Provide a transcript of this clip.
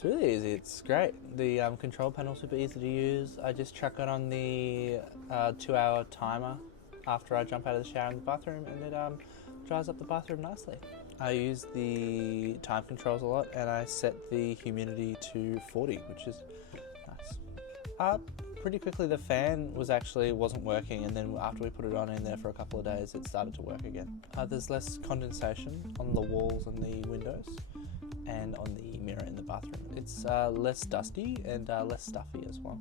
It's really easy, it's great. The control panel's super easy to use. I just chuck it on the 2-hour timer after I jump out of the shower in the bathroom, and it dries up the bathroom nicely. I use the time controls a lot, and I set the humidity to 40, which is nice. Pretty quickly the fan wasn't working, and then after we put it on in there for a couple of days, it started to work again. There's less condensation on the walls and the windows and on the mirror in the bathroom. It's less dusty and less stuffy as well.